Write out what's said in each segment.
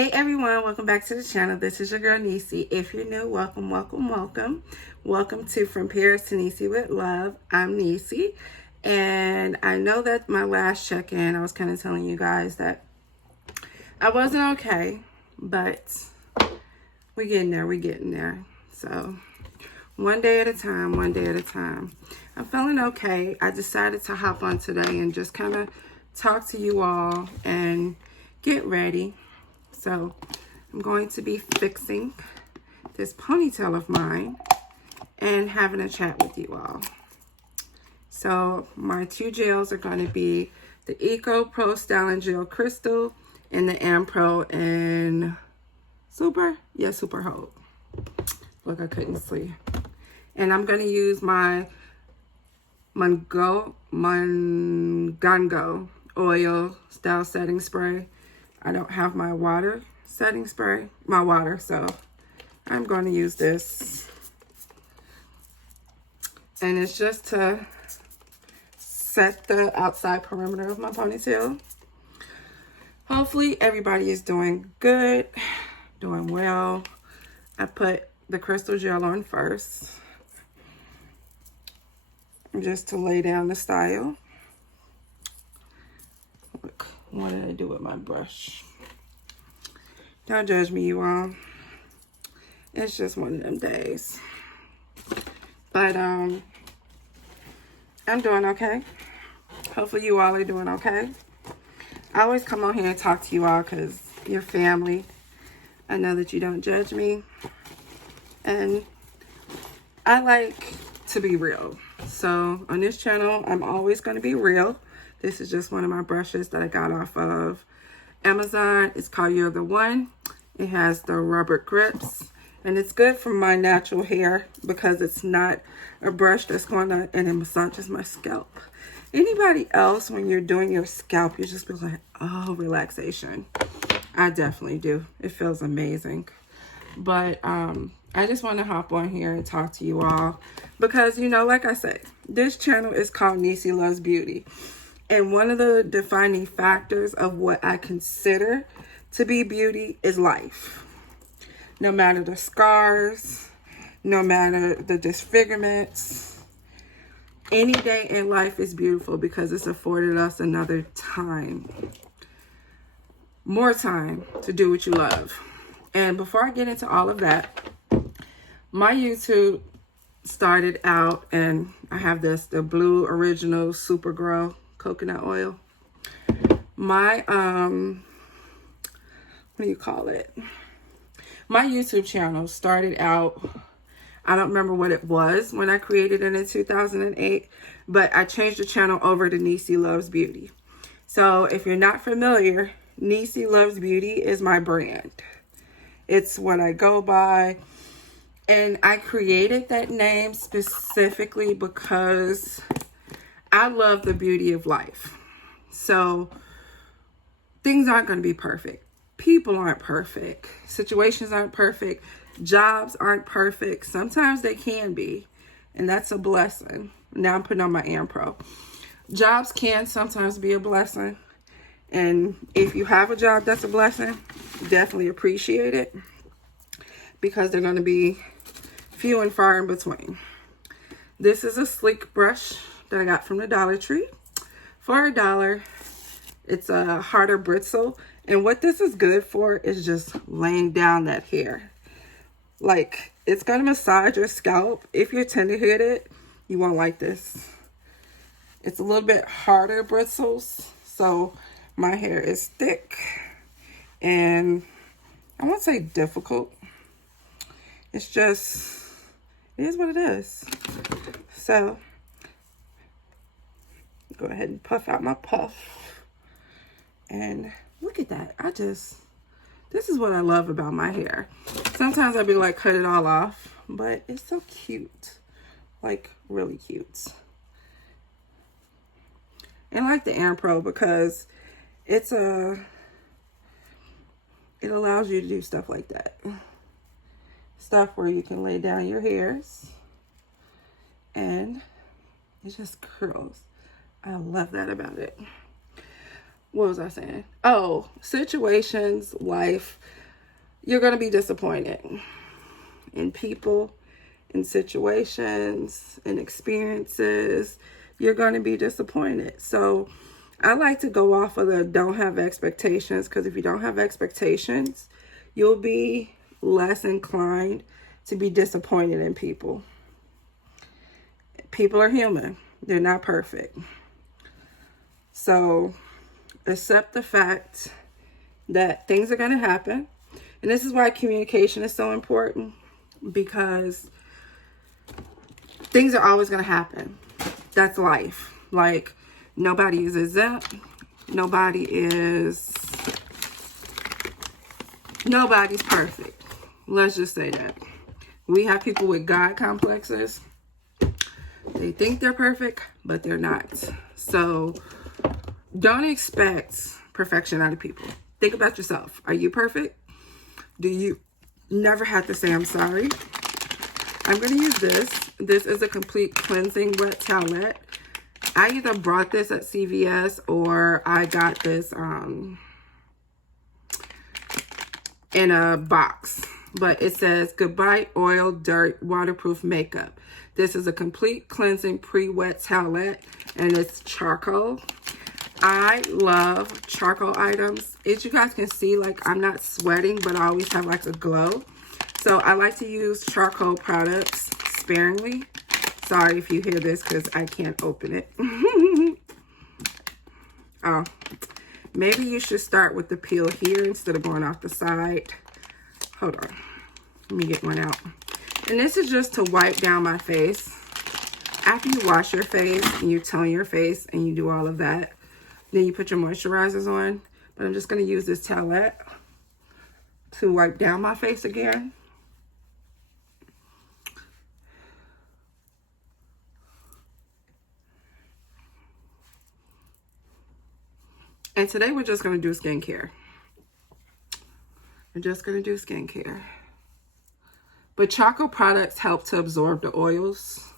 Hey everyone, welcome back to the channel. This is your girl Neacy. If you're new, welcome, welcome, welcome. Welcome to From Paris to Neacy with Love. I'm Neacy, and I know that my last check-in, I was kind of telling you guys that I wasn't okay, but we're getting there, So one day at a time, one day at a time. I'm feeling okay. I decided to hop on today and just kind of talk to you all and get ready. So I'm going to be fixing this ponytail of mine and having a chat with you all. So my two gels are going to be the Eco Pro Styling Gel Crystal and the Ampro and Super Hold. Look, I couldn't see. And I'm going to use my Mangongo oil style setting spray. I don't have my water setting spray, so I'm going to use this. And it's just to set the outside perimeter of my ponytail. Hopefully everybody is doing good, doing well. I put the crystal gel on first, just to lay down the style. Look, what did I do with my brush? Don't judge me, you all. It's just one of them days. But I'm doing okay. Hopefully you all are doing okay. I always come on here and talk to you all because you're family. I know that you don't judge me. And I like to be real. So on this channel, I'm always going to be real. This is just one of my brushes that I got off of Amazon. It's called You're the One. It has the rubber grips. And it's good for my natural hair because it's not a brush that's going to, and it massages my scalp. Anybody else, when you're doing your scalp, you just be like, oh, relaxation. I definitely do. It feels amazing. But I just want to hop on here and talk to you all because, you know, like I said, this channel is called Neacylovesbeauty. And one of the defining factors of what I consider to be beauty is life. No matter the scars, no matter the disfigurements, any day in life is beautiful because it's afforded us another time. More time to do what you love. And before I get into all of that, my YouTube started out, and I have this, the Blue Original Super Grow Coconut Oil. My, what do you call it? My YouTube channel started out, I don't remember what it was when I created it in 2008, but I changed the channel over to Neacylovesbeauty. So if you're not familiar, Neacylovesbeauty is my brand. It's what I go by. And I created that name specifically because I love the beauty of life. So things aren't going to be perfect. People aren't perfect. Situations aren't perfect. Jobs aren't perfect. Sometimes they can be. And that's a blessing. Now I'm putting on my Ampro. Jobs can sometimes be a blessing. And if you have a job that's a blessing, definitely appreciate it. Because they're going to be few and far in between. This is a sleek brush that I got from the Dollar Tree for $1. It's a harder bristle. And what this is good for is just laying down that hair. Like, it's going to massage your scalp. If you're tender-headed, you won't like this. It's a little bit harder bristles. So my hair is thick. And I won't say difficult. It's just, it is what it is. So, go ahead and puff out my puff. And look at that. This is what I love about my hair. Sometimes I'd be like, cut it all off. But it's so cute. Like, really cute. And I like the Ampro because it allows you to do stuff like that. Stuff where you can lay down your hairs and it just curls. I love that about it. what was I saying? Oh, situations, life. You're going to be disappointed in people, in situations, in experiences. You're going to be disappointed. So I like to go off of the don't have expectations, because if you don't have expectations, you'll be less inclined to be disappointed in people. People are human. They're not perfect. So accept the fact that things are going to happen. And this is why communication is so important, because things are always going to happen. That's life. Like, nobody is exempt. Nobody's perfect. Let's just say that. We have people with God complexes. They think they're perfect, but they're not. So don't expect perfection out of people. Think about yourself. Are you perfect? Do you never have to say I'm sorry? I'm going to use this. This is a complete cleansing wet towelette. I either bought this at CVS or I got this in a box. But it says, goodbye oil, dirt, waterproof makeup. This is a complete cleansing pre-wet towelette, and it's charcoal. I love charcoal items. As you guys can see, like, I'm not sweating, but I always have like a glow. So I like to use charcoal products sparingly. Sorry if you hear this because I can't open it. Oh, maybe you should start with the peel here instead of going off the side. Hold on. Let me get one out. And this is just to wipe down my face. After you wash your face and you tone your face and you do all of that, then you put your moisturizers on. But I'm just going to use this towelette to wipe down my face again. And today we're just going to do skincare. We're just going to do skincare. But charcoal products help to absorb the oils.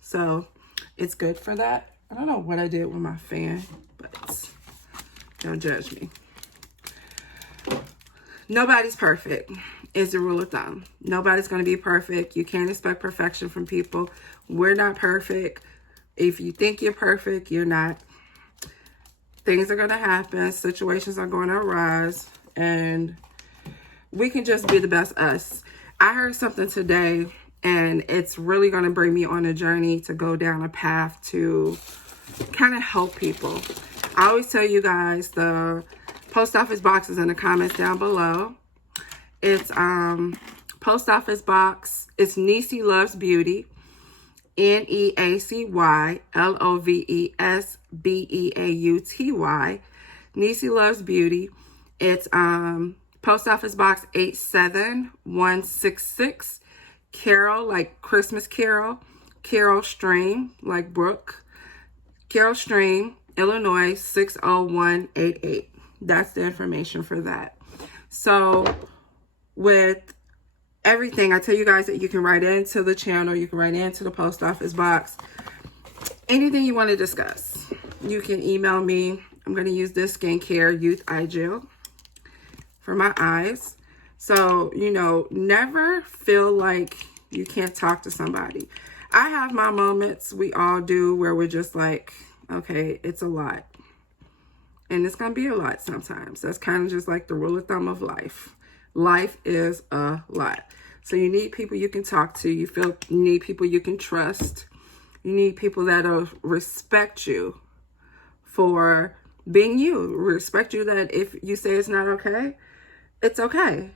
So it's good for that. I don't know what I did with my fan, but don't judge me. Nobody's perfect is the rule of thumb. Nobody's going to be perfect. You can't expect perfection from people. We're not perfect. If you think you're perfect, you're not. Things are going to happen. Situations are going to arise. And we can just be the best us. I heard something today, and it's really going to bring me on a journey to go down a path to kind of help people. I always tell you guys, the post office box is in the comments down below. It's post office box. It's Neacylovesbeauty. Neacylovesbeauty. Neacylovesbeauty. It's post office box 87166. Carol, like Christmas Carol. Carol Stream, like Brooke. Carol Stream, Illinois 60188. That's the information for that. So with everything, I tell you guys that you can write into the channel, you can write into the post office box, anything you want to discuss. You can email me. I'm going to use this skincare youth eye gel for my eyes. So, you know, never feel like you can't talk to somebody. I have my moments, we all do, where we're just like, okay, it's a lot. And it's going to be a lot sometimes. That's kind of just like the rule of thumb of life. Life is a lot. So you need people you can talk to. You need people you can trust. You need people that'll respect you for being you. Respect you that if you say it's not okay, it's okay.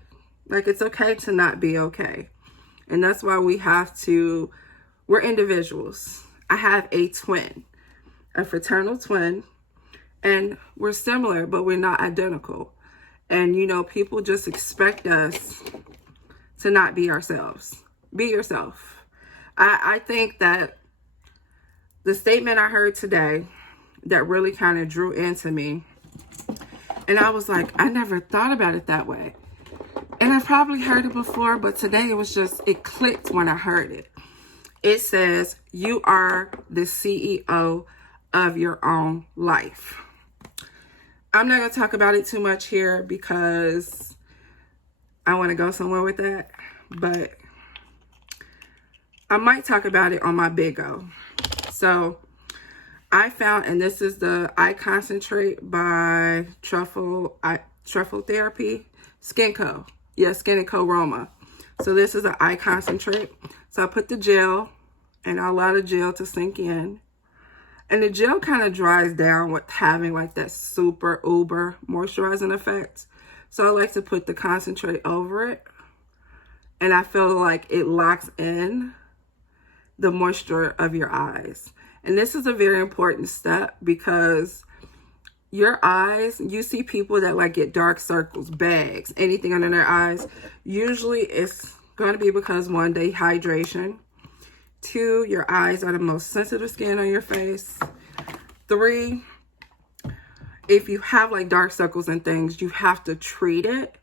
Like, it's okay to not be okay. And that's why we're individuals. I have a twin, a fraternal twin, and we're similar, but we're not identical. And, you know, people just expect us to not be ourselves. Be yourself. I think that the statement I heard today that really kind of drew into me, and I was like, I never thought about it that way. And I've probably heard it before, but today it clicked when I heard it. It says, you are the CEO of your own life. I'm not going to talk about it too much here because I want to go somewhere with that. But I might talk about it on my big O. So I found, and this is the Eye Concentrate by Truffle Therapy, Skin Co. Yeah, Skin & Co. Roma. So this is an eye concentrate. So I put the gel, and I allow the gel to sink in. And the gel kind of dries down with having like that super uber moisturizing effect. So I like to put the concentrate over it. And I feel like it locks in the moisture of your eyes. And this is a very important step because your eyes, you see people that like get dark circles, bags, anything under their eyes. Usually it's going to be because 1, dehydration. 2, your eyes are the most sensitive skin on your face. 3, if you have like dark circles and things, you have to treat it.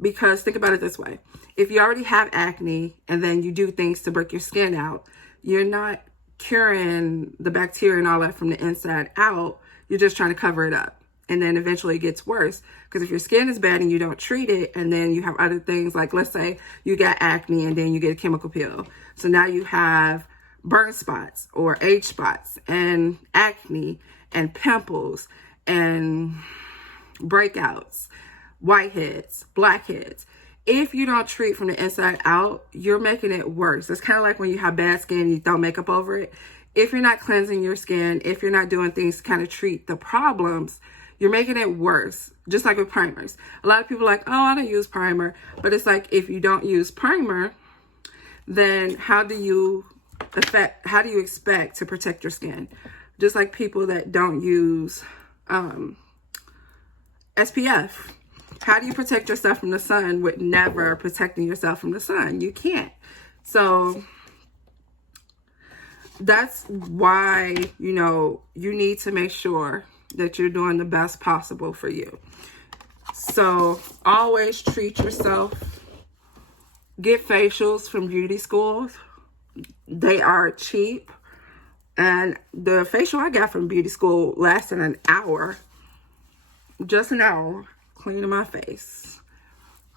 Because think about it this way. If you already have acne and then you do things to break your skin out, you're not curing the bacteria and all that from the inside out. You're just trying to cover it up. And then eventually it gets worse. Because if your skin is bad and you don't treat it, and then you have other things, like let's say you got acne and then you get a chemical peel. So now you have burn spots or age spots and acne and pimples and breakouts, whiteheads, blackheads. If you don't treat from the inside out, you're making it worse. It's kind of like when you have bad skin and you throw makeup over it. If you're not cleansing your skin, if you're not doing things to kind of treat the problems, you're making it worse. Just like with primers. A lot of people are like, oh, I don't use primer. But it's like, if you don't use primer, then how do you expect to protect your skin? Just like people that don't use SPF. How do you protect yourself from the sun with never protecting yourself from the sun? You can't. So that's why, you need to make sure that you're doing the best possible for you. So always treat yourself. Get facials from beauty schools. They are cheap. And the facial I got from beauty school lasted an hour. Just an hour cleaning my face.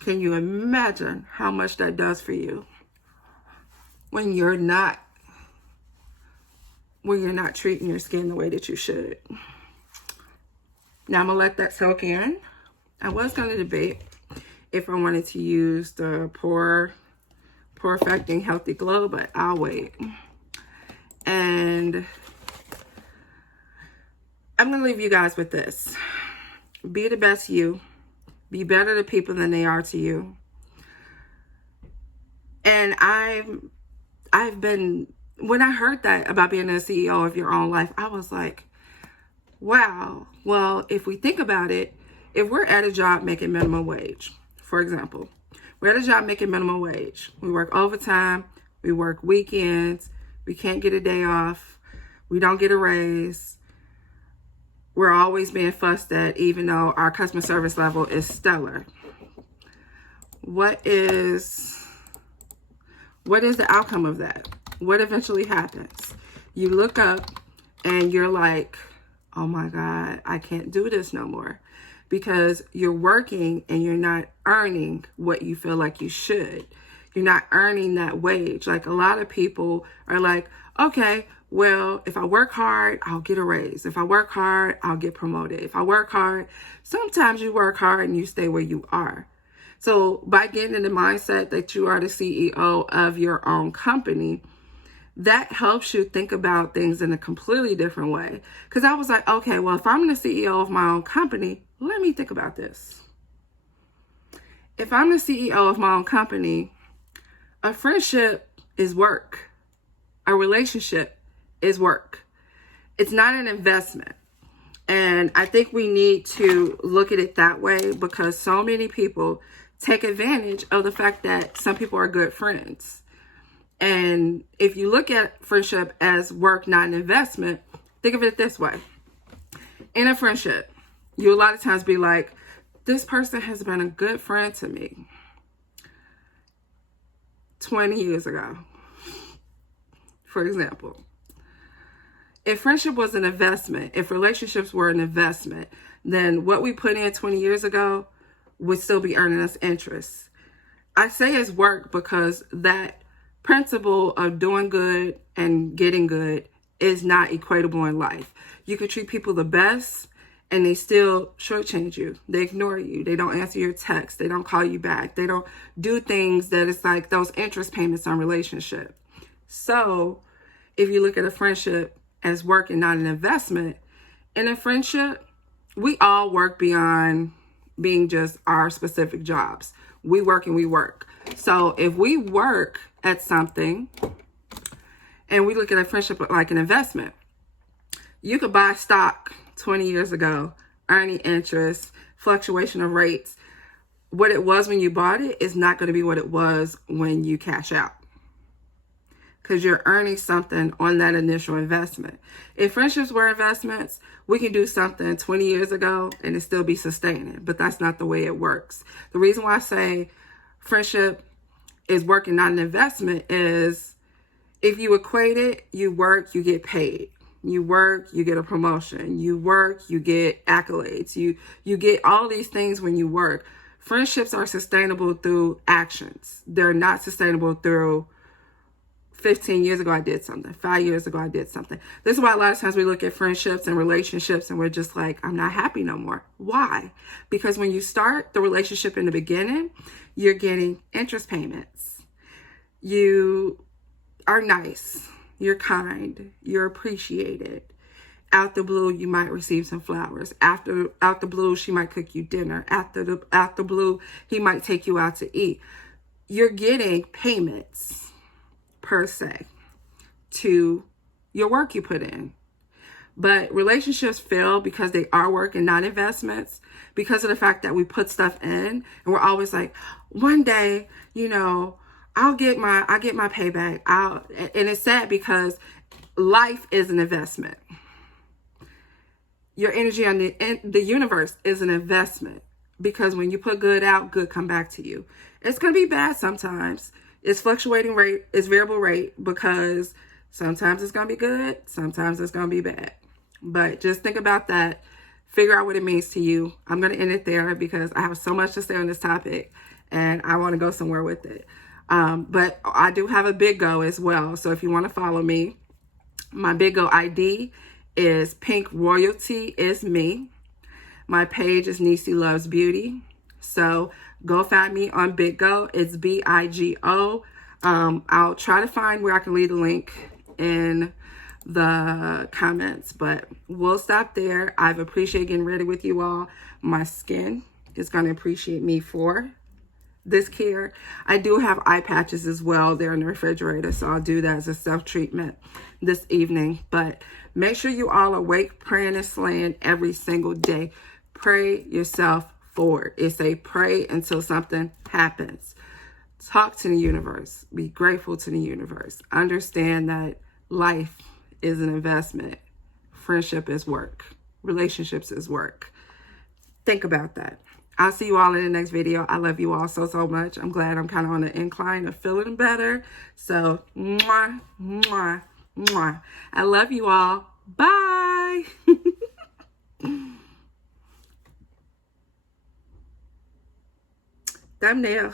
Can you imagine how much that does for you when you're not treating your skin the way that you should? Now I'm gonna let that soak in. I was gonna debate if I wanted to use the pore affecting healthy glow, but I'll wait. And I'm gonna leave you guys with this. Be the best you. Be better to people than they are to you. And I've been, when I heard that about being a CEO of your own life, I was like, wow. Well, if we think about it, if we're at a job making minimum wage, for example, we're at a job making minimum wage. We work overtime. We work weekends. We can't get a day off. We don't get a raise. We're always being fussed at, even though our customer service level is stellar. What is the outcome of that? What eventually happens? You look up and you're like, oh my God, I can't do this no more. Because you're working and you're not earning what you feel like you should. You're not earning that wage. Like, a lot of people are like, okay, well, if I work hard, I'll get a raise. If I work hard, I'll get promoted. If I work hard, sometimes you work hard and you stay where you are. So by getting in the mindset that you are the CEO of your own company, that helps you think about things in a completely different way. Because I was like, okay, well, if I'm the CEO of my own company, let me think about this. If I'm the CEO of my own company, a friendship is work. A relationship is work. It's not an investment. And I think we need to look at it that way, because so many people take advantage of the fact that some people are good friends. And if you look at friendship as work, not an investment, think of it this way. In a friendship, you a lot of times be like, this person has been a good friend to me 20 years ago, for example. If friendship was an investment, if relationships were an investment, then what we put in 20 years ago would still be earning us interest. I say it's work because that principle of doing good and getting good is not equatable in life. You can treat people the best and they still shortchange you. They ignore you. They don't answer your texts. They don't call you back. They don't do things that it's like those interest payments on relationship. So if you look at a friendship as work and not an investment, in a friendship, we all work beyond being just our specific jobs. We work and we work. So if we work at something and we look at a friendship like an investment, you could buy stock 20 years ago, earning interest, fluctuation of rates. What it was when you bought it is not going to be what it was when you cash out, because you're earning something on that initial investment. If friendships were investments, we can do something 20 years ago and it still be sustaining, but that's not the way it works. The reason why I say friendship is working, not an investment, is if you equate it, you work, you get paid. You work, you get a promotion. You work, you get accolades. You get all these things when you work. Friendships are sustainable through actions. They're not sustainable through 15 years ago I did something. 5 years ago I did something. This is why a lot of times we look at friendships and relationships and we're just like, I'm not happy no more. Why? Because when you start the relationship in the beginning, you're getting interest payments. You are nice. You're kind. You're appreciated. Out the blue, you might receive some flowers. Out the blue, she might cook you dinner. Out the blue, he might take you out to eat. You're getting payments per se to your work you put in. But relationships fail because they are work and not investments, because of the fact that we put stuff in and we're always like, one day, I'll get my payback. And it's sad because life is an investment. Your energy on the universe is an investment, because when you put good out, good come back to you. It's going to be bad sometimes. It's fluctuating rate, it's variable rate, because sometimes it's going to be good, sometimes it's going to be bad. But just think about that. Figure out what it means to you. I'm going to end it there because I have so much to say on this topic and I want to go somewhere with it. But I do have a Big Go as well. So if you want to follow me, my Big Go ID is Pink Royalty is me. My page is Neacylovesbeauty. So go find me on Big Go. It's BIGO. I'll try to find where I can leave the link in the comments, but we'll stop there. I've appreciated getting ready with you all. My skin is going to appreciate me for this care. I do have eye patches as well. They're in the refrigerator, so I'll do that as a self-treatment this evening. But make sure you all awake, praying and slaying every single day. Pray yourself forward. It's a pray until something happens. Talk to the universe. Be grateful to the universe. Understand that life is an investment. Friendship is work. Relationships is work. Think about that. I'll see you all in the next video. I love you all so much. I'm glad I'm kind of on the incline of feeling better. So, mwah, mwah, mwah. I love you all. Bye. Thumbnail.